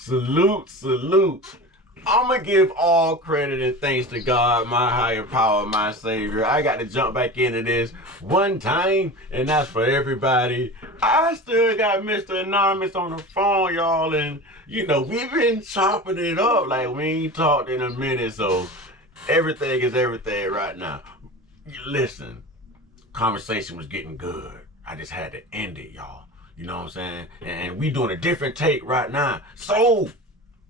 Salute, salute. I'm going to give all credit and thanks to God, my higher power, my savior. I got to jump back into this one time, and that's for everybody. I still got Mr. Anonymous on the phone, y'all, and, you know, we've been chopping it up like we ain't talked in a minute, so everything is everything right now. Listen, conversation was getting good. I just had to end it, y'all. You know what I'm saying? And we doing a different take right now. So,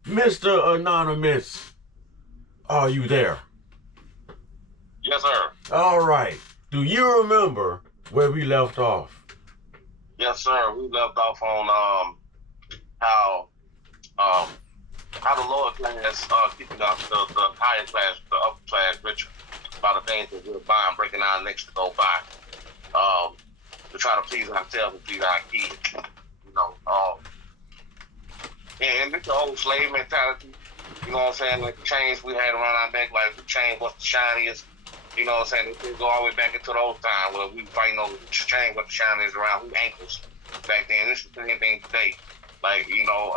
Mr. Anonymous, are you there? Yes, sir. All right. Do you remember where we left off? Yes, sir. We left off on how the lower class keeping up the higher class, the upper class richer by the things that we're buying, breaking our necks to go buy, to try to please ourselves and please our kids. You know, and it's the old slave mentality. You know what I'm saying? Like the chains we had around our neck, like the chain was the shiniest. You know what I'm saying? It go all the way back into those times where we fighting over the chain, what the shiniest around whose ankles back then. This is the same thing today. Like, you know,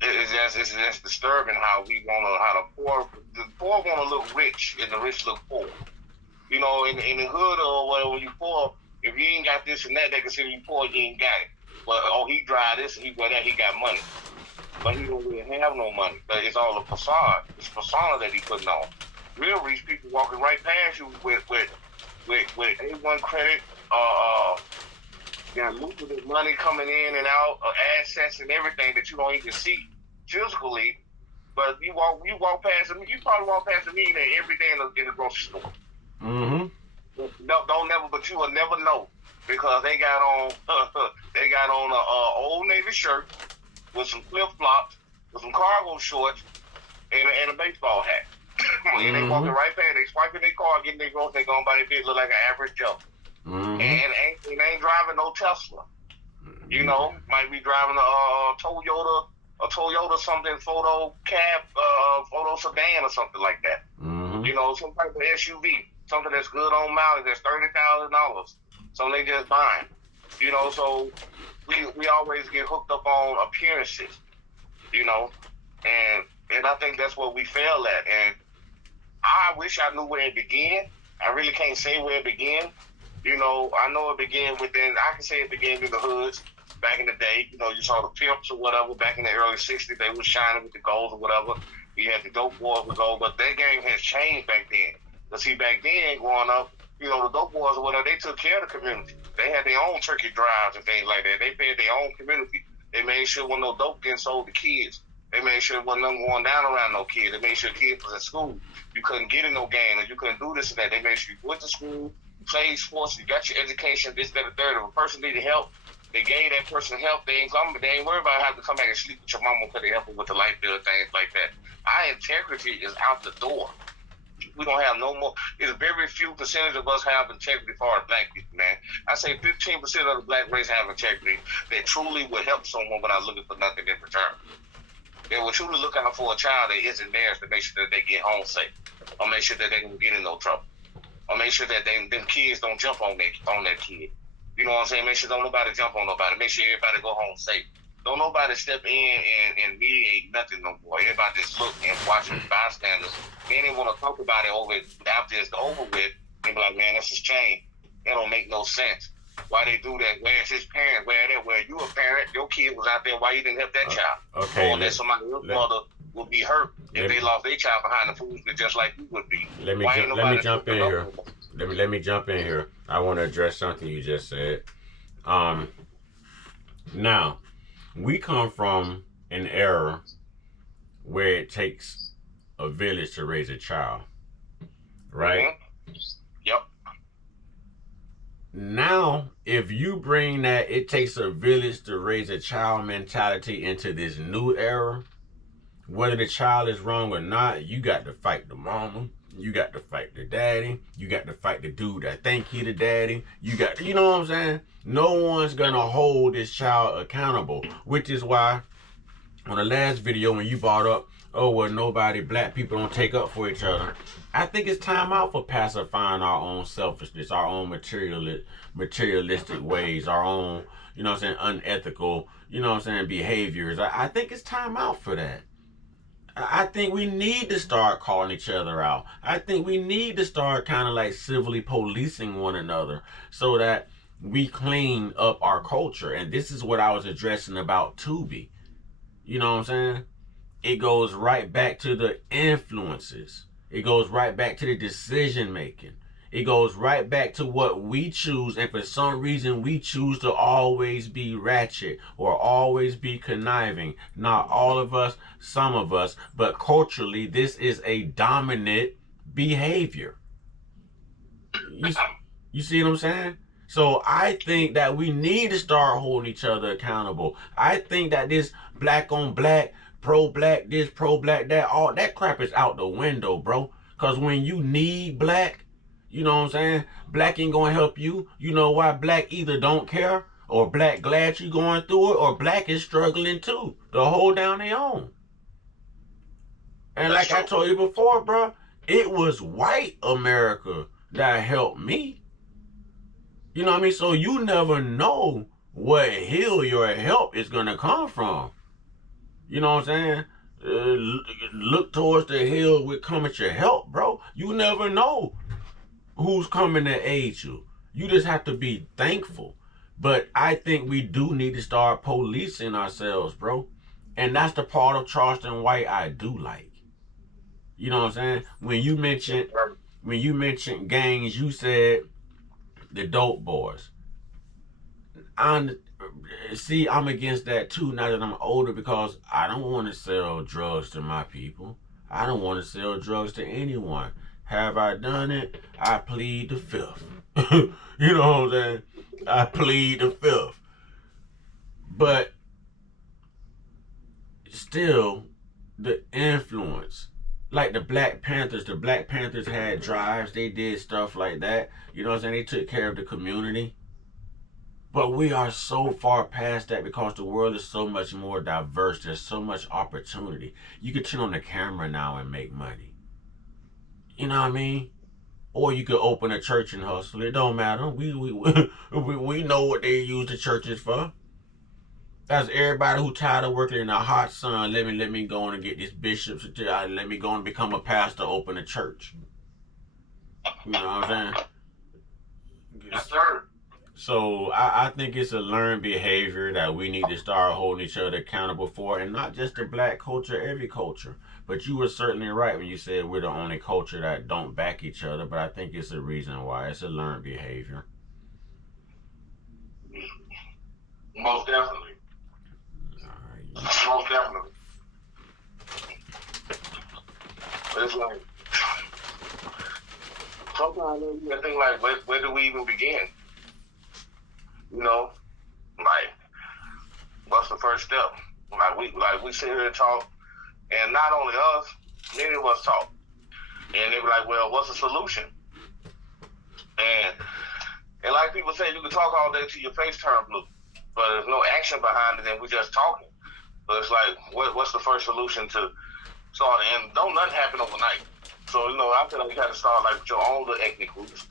it's just disturbing how the poor want to look rich and the rich look poor. You know, in the hood or whatever, when you poor, if you ain't got this and that, they consider you poor, you ain't got it. But, he drive this and he go that, he got money. But he don't really have no money. But it's all a facade. It's a persona that he putting on. Real rich people walking right past you with A1 credit, got lucrative money coming in and out, assets and everything that you don't even see physically. But you walk past them. You probably walk past the millionaire every day in the grocery store. Mm-hmm. But you will never know because they got on a Old Navy shirt with some flip flops, with some cargo shorts, and a baseball hat. And they walking right past, they swiping their car, getting their groceries, they going by their business, look like an average Joe. Mm-hmm. And ain't driving no Tesla. You know, might be driving a Toyota something, photo sedan or something like that. Mm-hmm. You know, some type of SUV, something that's good on mileage, that's $30,000. So they just buying. You know, so we always get hooked up on appearances. You know, and I think that's what we fail at. And I wish I knew where it began. I really can't say where it began. You know, I know it began I can say it began in the hoods back in the day. You know, you saw the pimps or whatever back in the early 60s. They were shining with the gold or whatever. You had the dope boys with gold, but that game has changed back then. Because see, back then, growing up, you know, the dope boys or whatever, they took care of the community. They had their own turkey drives and things like that. They fed their own community. They made sure when no dope getting sold to kids. They made sure it wasn't nothing going down around no kids. They made sure kids was in school. You couldn't get in no game, or you couldn't do this and that. They made sure you went to school, played sports, you got your education, this, that, and third. If a person needed help, they gave that person help. They ain't worried about having to come back and sleep with your mama because they help them with the light bill and things like that. Our integrity is out the door. We don't have no more. It's very few percentage of us have integrity for our black people, man. I say 15% of the black race have integrity that truly will help someone without looking for nothing in return. They will truly look out for a child that isn't theirs to make sure that they get home safe, or make sure that they don't get in no trouble, or make sure that them kids don't jump on that kid. You know what I'm saying? Make sure don't nobody jump on nobody. Make sure everybody go home safe. Don't nobody step in and mediate nothing no more. Everybody just look and watch the bystanders. They didn't want to talk about it after it's over with. They be like, man, this is change. It don't make no sense. Why they do that? Where's his parents? Where you a parent? Your kid was out there. Why you didn't help that child? Okay. Or that somebody else's mother would be hurt if they lost their child behind the foolishness just like you would be. Let me jump in here. Let me jump in here. I want to address something you just said. Now, we come from an era where it takes a village to raise a child, right? Mm-hmm. Yep. Now, if you bring that it takes a village to raise a child mentality into this new era, whether the child is wrong or not, you got to fight the mama. You got to fight the daddy. You got to fight the dude that think he the daddy. You know what I'm saying? No one's gonna hold this child accountable, which is why on the last video when you brought up oh well, nobody, black people don't take up for each other. I think it's time out for pacifying our own selfishness, our own materialistic ways, our own, you know what I'm saying, unethical, you know what I'm saying, behaviors. I think it's time out for that. I think we need to start calling each other out. I think we need to start kind of like civilly policing one another so that we clean up our culture. And this is what I was addressing about Tubi. You know what I'm saying? It goes right back to the influences. It goes right back to the decision making. It goes right back to what we choose, and for some reason we choose to always be ratchet or always be conniving. Not all of us, some of us, but culturally this is a dominant behavior. You, you see what I'm saying? So I think that we need to start holding each other accountable. I think that this black on black, pro black this, pro black that, all that crap is out the window, bro. Cause when you need black, you know what I'm saying? Black ain't gonna help you. You know why? Black either don't care, or black glad you going through it, or black is struggling too to hold down their own. And like I told you before, bro, it was white America that helped me. You know what I mean? So you never know what hill your help is gonna come from. You know what I'm saying? Look towards the hill with coming your help, bro. You never know who's coming to aid you. You just have to be thankful. But I think we do need to start policing ourselves, bro. And that's the part of Charleston White I do like. You know what I'm saying? When you mentioned gangs, you said the dope boys. I'm against that too now that I'm older, because I don't want to sell drugs to my people. I don't want to sell drugs to anyone. Have I done it? I plead the fifth. You know what I'm saying? I plead the fifth. But still, the influence, like the Black Panthers had drives, they did stuff like that. You know what I'm saying? They took care of the community. But we are so far past that because the world is so much more diverse. There's so much opportunity. You can turn on the camera now and make money. You know what I mean? Or you could open a church and hustle. It don't matter. We know what they use the churches for. That's everybody who tired of working in the hot sun. Let me go on and get this bishop. Let me go and become a pastor. Open a church. You know what I'm saying? Yes, sir. So I think it's a learned behavior that we need to start holding each other accountable for, and not just the black culture, every culture. But you were certainly right when you said we're the only culture that don't back each other, but I think it's a reason why. It's a learned behavior. Most definitely. All right. Most definitely. But it's like, sometimes I think like, where do we even begin? You know, like, what's the first step? Like we sit here and talk, and not only us, many of us talk, and they be like, well, what's the solution? And like people say, you can talk all day till your face turn blue, but there's no action behind it, and we're just talking. So it's like, what's the first solution to start? And don't nothing happen overnight. So, you know, I feel like you got to start like with your own little ethnic groups.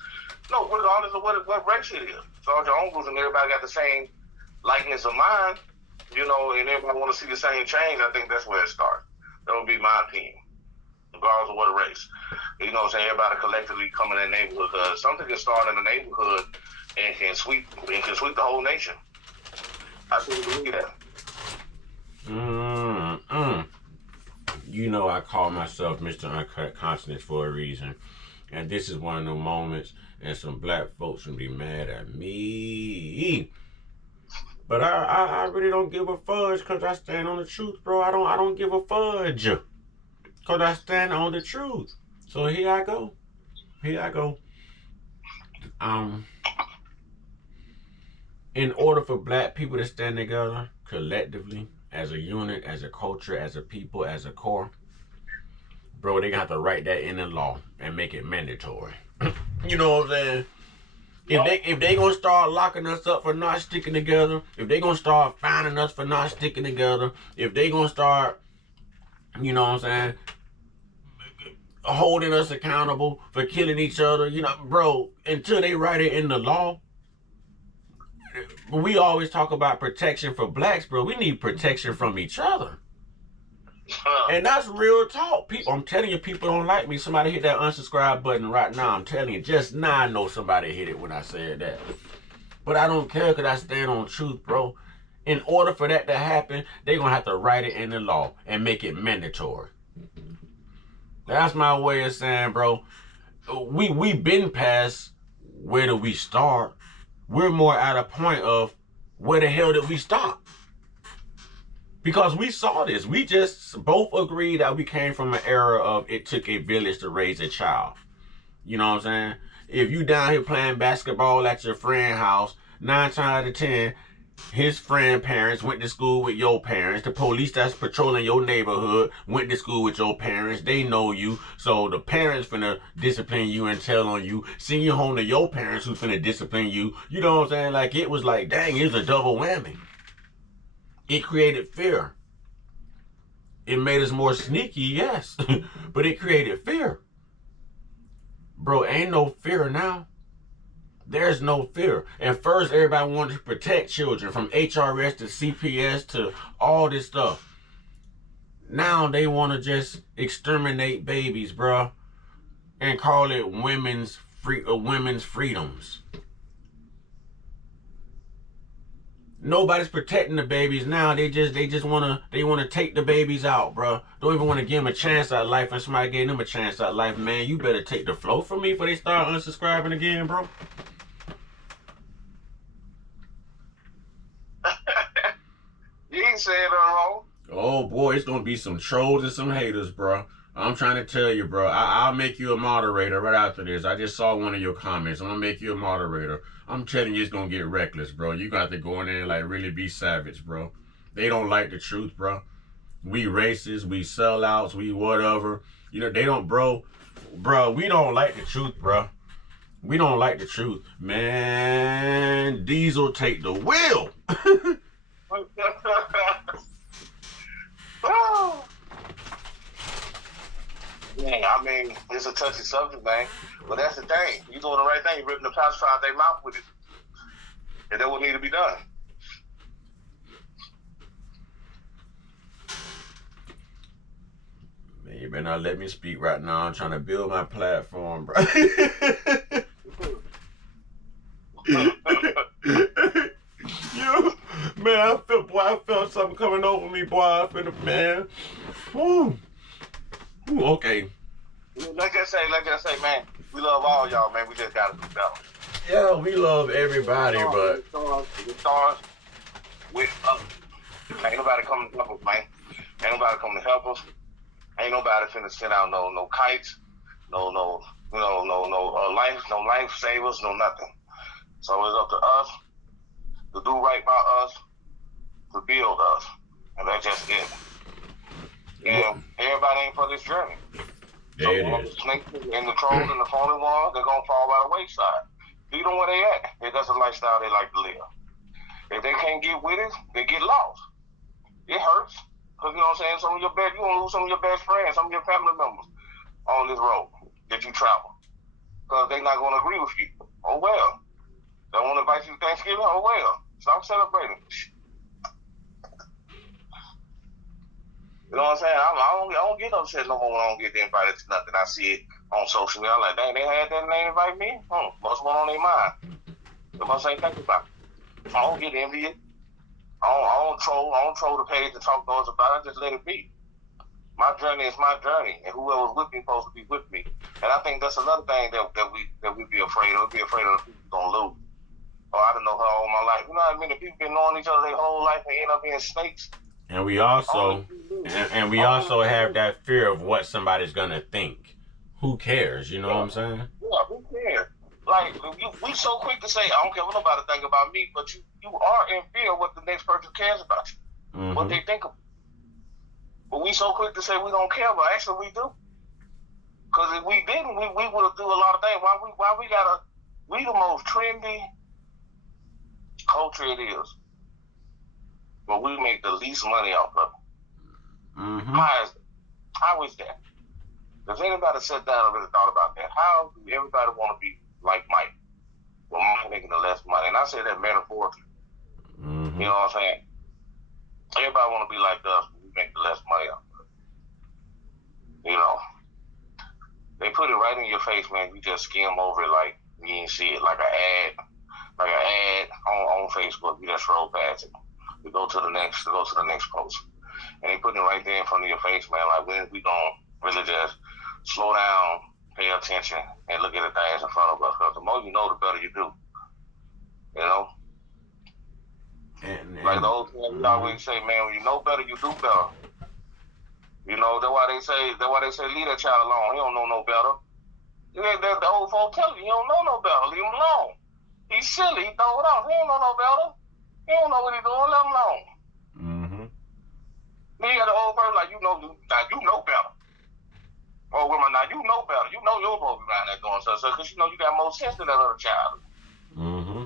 No, regardless of what race it is. Start your own groups, and everybody got the same likeness of mind, you know, and everybody want to see the same change. I think that's where it starts. That would be my opinion, regardless of what race. You know what I'm saying? Everybody collectively come in their neighborhood, because something can start in the neighborhood and can sweep the whole nation. I truly believe that. You know, I call myself Mr. Uncut Consciousness for a reason. And this is one of the moments, and some black folks can be mad at me. But I really don't give a fudge, because I stand on the truth, bro. I don't give a fudge, because I stand on the truth. So here I go. In order for black people to stand together collectively, as a unit, as a culture, as a people, as a core, bro, they got to write that in the law and make it mandatory. You know what I'm saying? If they gonna start locking us up for not sticking together, if they gonna start fining us for not sticking together, if they gonna start You know what I'm saying? Holding us accountable for killing each other. You know, bro, until they write it in the law. We always talk about protection for blacks, bro. We need protection from each other. And that's real talk. People, I'm telling you, people don't like me. Somebody hit that unsubscribe button right now. I'm telling you, just now I know somebody hit it when I said that. But I don't care because I stand on truth, bro. In order for that to happen, they're going to have to write it in the law and make it mandatory. That's my way of saying, bro, we been past where do we start. We're more at a point of where the hell did we stop? Because we saw this. We just both agreed that we came from an era of it took a village to raise a child. You know what I'm saying? If you down here playing basketball at your friend's house, 9 times out of 10, his friend parents went to school with your parents. The police that's patrolling your neighborhood went to school with your parents. They know you. So the parents finna discipline you and tell on you. Send you home to your parents who finna discipline you. You know what I'm saying? Like, it was like, dang, it was a double whammy. It created fear. It made us more sneaky, yes. But it created fear. Bro, ain't no fear now. There's no fear. And first, everybody wanted to protect children from HRS to CPS to all this stuff. Now they want to just exterminate babies, bro, and call it women's freedoms. Nobody's protecting the babies now. They wanna take the babies out, bro. Don't even want to give them a chance at life. And somebody gave them a chance at life, man. You better take the flow from me before they start unsubscribing again, bro. You ain't saying nothing wrong. Oh boy, it's gonna be some trolls and some haters, bro. I'm trying to tell you, bro. I'll make you a moderator right after this. I just saw one of your comments. I'm gonna make you a moderator. I'm telling you, it's gonna get reckless, bro. You got to go in there and like really be savage, bro. They don't like the truth, bro. We racist, we sellouts, we whatever. You know, they don't, bro. Bro, we don't like the truth, bro. We don't like the truth. Man, Diesel take the wheel. Oh. Yeah, I mean, it's a touchy subject, man. But that's the thing. You doing the right thing. You ripping the pacifier out their mouth with it. And that would need to be done. Man, you better not let me speak right now. I'm trying to build my platform, bro. Yo, man, I felt something coming over me, boy. I feel man. Woo. Ooh, okay. Like I say, man, we love all y'all, man. We just gotta do better. Yeah, we love everybody, but it starts with us. Ain't nobody coming to help us, man. Ain't nobody coming to help us. Ain't nobody finna send out no kites, no lifesavers, no nothing. So it's up to us to do right by us, to build us, and that's just it. And everybody ain't for this journey. So all the snakes and the trolls and the phony ones, they're gonna fall by the wayside. Leave them where they at. If that's a lifestyle they like to live. If they can't get with it, they get lost. It hurts. Cause you know what I'm saying, you're gonna lose some of your best friends, some of your family members on this road that you travel. Cause they're not gonna agree with you. Oh well. They wanna invite you to Thanksgiving? Oh well. Stop celebrating. You know what I'm saying? I don't get upset no more when I don't get invited to nothing. I see it on social media. I'm like, dang, they had that and they invite me? What's going on in their mind? They must ain't thinking about it. I don't get envious. I don't troll the page to talk to us about it. I just let it be. My journey is my journey, and whoever's with me is supposed to be with me. And I think that's another thing that we be afraid of. We be afraid of the people gonna lose. Oh, I didn't know her all my life. You know how many people been knowing each other their whole life and end up being snakes? And we also have that fear of what somebody's gonna think. Who cares? You know what I'm saying? Yeah, who cares? Like, we so quick to say, I don't care what nobody think about me, but you are in fear of what the next person cares about you, what they think of you. But we so quick to say we don't care, but actually we do. Because if we didn't, we would do a lot of things. We the most trendy culture it is, but we make the least money off of it. Why is it? How is that? Does anybody sit down and really thought about that? How do everybody want to be like Mike? Well, Mike making the less money. And I say that metaphorically. Mm-hmm. You know what I'm saying? Everybody want to be like us. We make the less money off of it. You know? They put it right in your face, man. You just skim over it like you ain't see it. Like an ad on Facebook. You just scroll past it. We go to the next post. And they put it right there in front of your face, man. Like, when we gonna really just slow down, pay attention, and look at the things in front of us? Because the more you know, the better you do. You know? And like the old thing we always say, man, when you know better, you do better. You know, that's why they say leave that child alone. He don't know no better. The old folks tell you, he don't know no better. Leave him alone. He's silly. He throw it off. He don't know no better. He don't know what he's doing. Let him alone. Mm-hmm. Then you got the old person like, you know better. Or women, now you know better. You know you're supposed to be around there doing stuff, because you know you got more sense than that other child. Mm-hmm.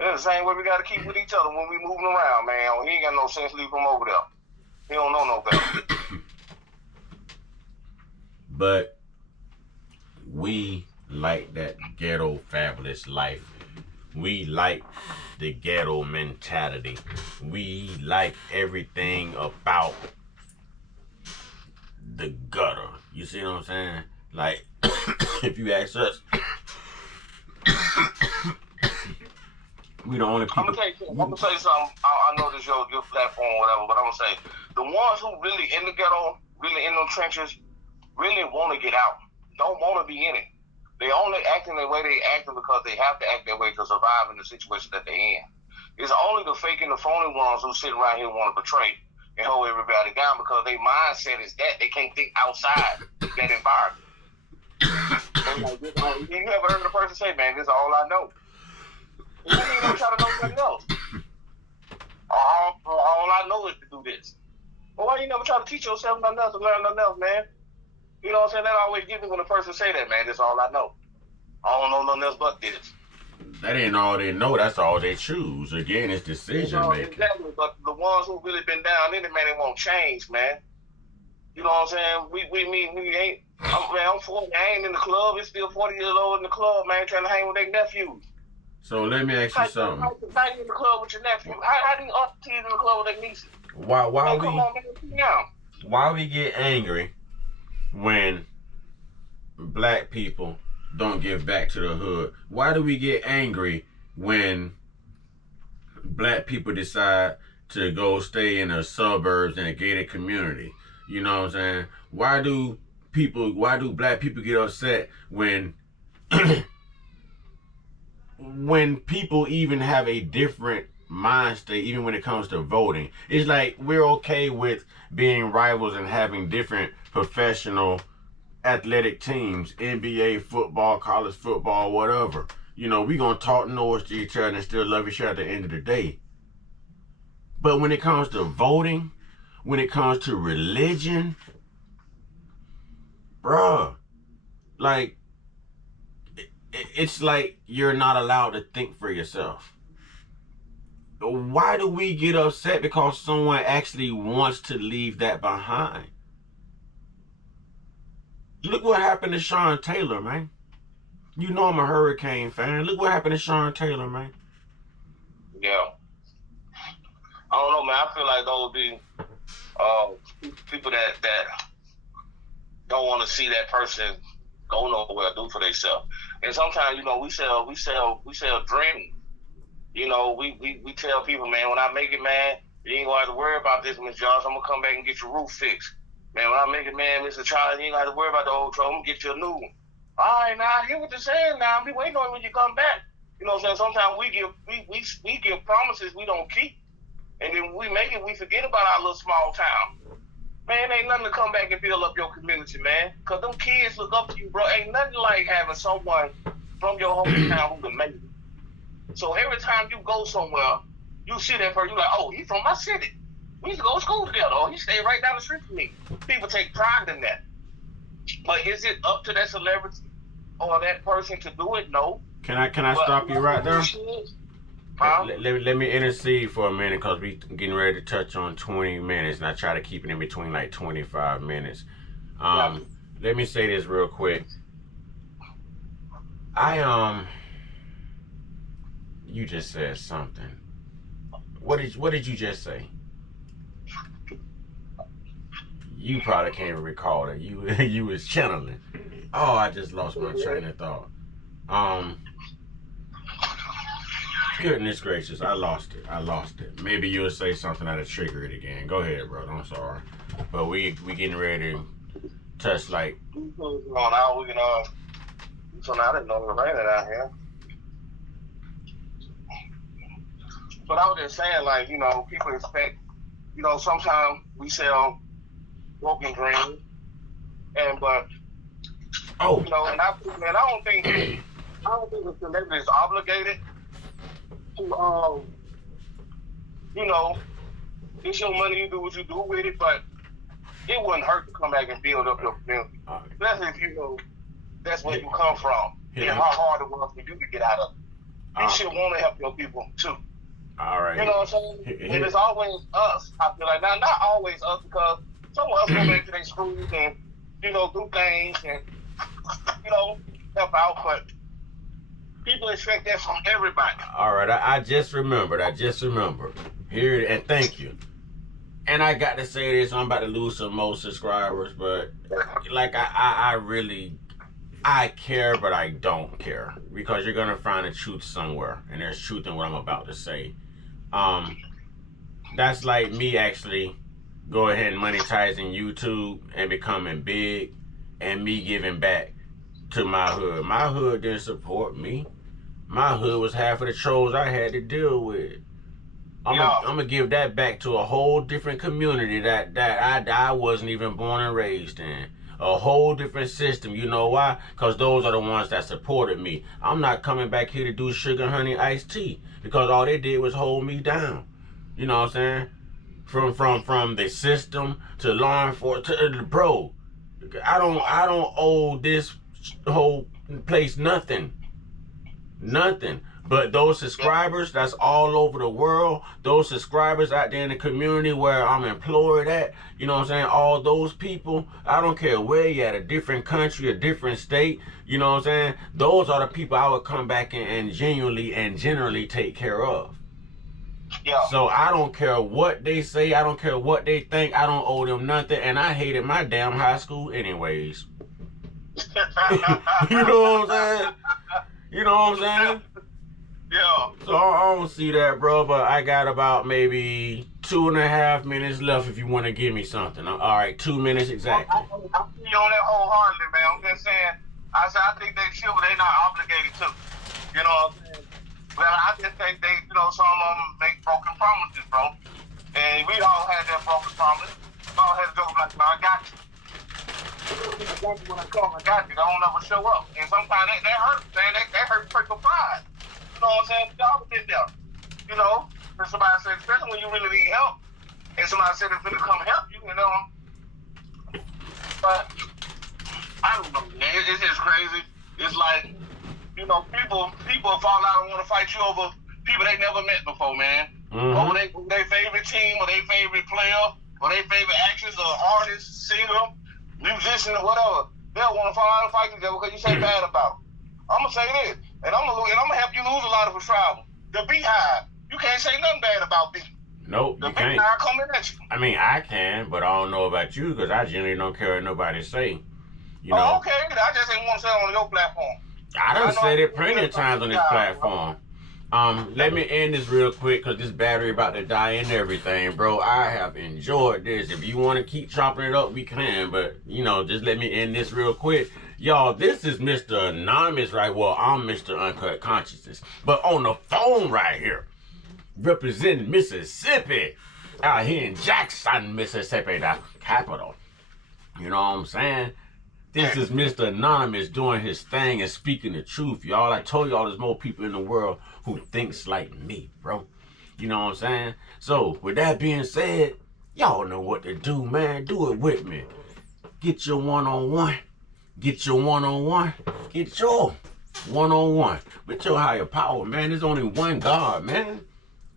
It's the same way we got to keep with each other when we moving around, man. He ain't got no sense, leave him over there. He don't know no better. But we like that ghetto fabulous life. We like the ghetto mentality. We like everything about the gutter. You see what I'm saying? Like, if you ask us, we the only people. I'm gonna tell you something. I know this your platform or whatever, but I'm gonna say the ones who really in the ghetto, really in those trenches, really want to get out. Don't want to be in it. They only acting the way they acting because they have to act that way to survive in the situation that they're in. It's only the fake and the phony ones who sit around here want to betray and hold everybody down because their mindset is that they can't think outside that environment. You ever heard a person say, "Man, this is all I know"? You don't even try to know nothing else. All I know is to do this. Well, why you never try to teach yourself nothing else and learn nothing else, man? You know what I'm saying? That always gives me when a person say that, man. This is all I know. I don't know nothing else but this. That ain't all they know. That's all they choose. Again, it's decision making. Exactly. But the ones who really been down in it, man, they won't change, man. You know what I'm saying? We ain't. I'm 40. I ain't in the club. It's still 40 years old in the club, man, trying to hang with their nephews. So let me ask you something. How you in the club with your nephew? How do you aunties in the club with their nieces? Why we get angry when black people don't give back to the hood? Why do we get angry when black people decide to go stay in the suburbs and a gated community? You know what I'm saying? Why do black people get upset when when people even have a different mind state, even when it comes to voting? It's like we're okay with being rivals and having different professional athletic teams, NBA football, college football, whatever. You know, we gonna talk noise to each other and still love each other at the end of the day. But when it comes to voting, when it comes to religion, bruh, like, it's like you're not allowed to think for yourself. Why do we get upset because someone actually wants to leave that behind? Look what happened to Sean Taylor, man. You know I'm a Hurricane fan. Look what happened to Sean Taylor, man. Yeah. I don't know, man. I feel like those be people that don't want to see that person go nowhere, do for themselves. And sometimes, you know, we sell dreams. You know, we tell people, man, when I make it, man, you ain't gonna have to worry about this, Miss Johnson. I'm gonna come back and get your roof fixed. Man, when I make it, man, Mr. Charlie, you ain't gonna have to worry about the old truck. I'm gonna get you a new one. All right, now I hear what you're saying. Now I'll be waiting on you when you come back. You know what I'm saying? Sometimes we give promises we don't keep, and then we make it. We forget about our little small town. Man, ain't nothing to come back and build up your community, man. Cause them kids look up to you, bro. Ain't nothing like having someone from your hometown who can make it. So every time you go somewhere, you see that person, you're like, oh, he's from my city. We used to go to school together. Oh, he stayed right down the street from me. People take pride in that. But is it up to that celebrity or that person to do it? No. Can I stop you right there? Huh? Let me intercede for a minute because we getting ready to touch on 20 minutes, and I try to keep it in between like 25 minutes. Yeah. Let me say this real quick. You just said something. What did you just say? You probably can't recall it. You was channeling. Oh, I just lost my train of thought. Goodness gracious, I lost it. Maybe you'll say something that'll trigger it again. Go ahead, brother. I'm sorry, but we getting ready to touch like. On out, we can so now I didn't know it was raining out here. But I was just saying, like, you know, people expect, you know, sometimes we sell broken dreams, but you know, and I don't think the celebrity is obligated to you know, it's your money, you do what you do with it, but it wouldn't hurt to come back and build up your community. Especially if you know that's where you come from and how hard it was for you to get out of it. You should want to help your people too. All right. You know what I'm saying? And it's always us. I feel like not always us, because some of us go back to their schools and, you know, do things and, you know, help out, but people expect that from everybody. All right, I just remembered. Here, and thank you. And I got to say this, I'm about to lose some more subscribers, but like I really care, but I don't care, because you're gonna find the truth somewhere, and there's truth in what I'm about to say. That's like me actually go ahead and monetizing YouTube and becoming big, and me giving back to my hood. My hood didn't support me. My hood was half of the trolls I had to deal with. I'm gonna give that back to a whole different community that I wasn't even born and raised in. A whole different system. You know why? Because those are the ones that supported me. I'm not coming back here to do sugar, honey, iced tea, because all they did was hold me down. You know what I'm saying? From the system to law enforcement to the bro. I don't owe this whole place nothing. Nothing. But those subscribers that's all over the world, those subscribers out there in the community where I'm employed at, you know what I'm saying, all those people, I don't care where you at, a different country, a different state, you know what I'm saying, those are the people I would come back and genuinely and generally take care of. Yeah. So I don't care what they say, I don't care what they think, I don't owe them nothing, and I hated my damn high school anyways. You know what I'm saying? You know what I'm saying? Yeah. So I don't see that, bro, but I got about maybe 2.5 minutes left if you want to give me something. All right, 2 minutes exactly. I feel you on that wholeheartedly, man. I'm just saying, I think they should, but they're not obligated to. You know what I'm saying? But I just think they, you know, some of them make broken promises, bro. And we all had that broken promise. We all had to go like, no, I got you. When I come, I got you. They don't ever show up. And sometimes that hurts, man. That hurts personal pride. You know what I'm saying? Y'all been there. You know? And somebody said, especially when you really need help, and somebody said they're gonna come help you, you know? But I don't know, man. It's just crazy. It's like, you know, people fall out and want to fight you over people they never met before, man. Mm-hmm. Over their favorite team, or their favorite player, or their favorite actress, or artist, singer, musician, or whatever. They'll want to fall out and fight you because you say bad about them. I'm gonna say this, and I'm gonna help you lose a lot of subscribers. The Beehive, you can't say nothing bad about B. Nope, you can't. The Beehive coming at you. I mean, I can, but I don't know about you because I generally don't care what nobody say. You know? Oh, okay. I just ain't want to say it on your platform. I done said it plenty of times on this platform. Let me end this real quick because this battery about to die and everything, bro. I have enjoyed this. If you want to keep chopping it up, we can, but you know, just let me end this real quick. Y'all, this is Mr. Anonymous, right? Well, I'm Mr. Uncut Consciousness, but on the phone right here, representing Mississippi, out here in Jackson, Mississippi, the capital. You know what I'm saying? This is Mr. Anonymous doing his thing and speaking the truth, y'all. I told y'all there's more people in the world who thinks like me, bro. You know what I'm saying? So, with that being said, y'all know what to do, man. Do it with me. Get your one-on-one. Get your one-on-one. Get your one-on-one with your higher power, man. There's only one God, man.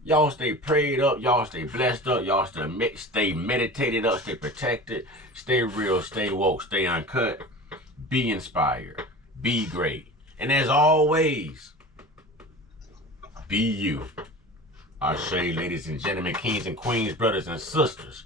Y'all stay prayed up, y'all stay blessed up, y'all stay meditated up, stay protected, stay real, stay woke, stay uncut, be inspired, be great. And as always, be you. I say, ladies and gentlemen, kings and queens, brothers and sisters.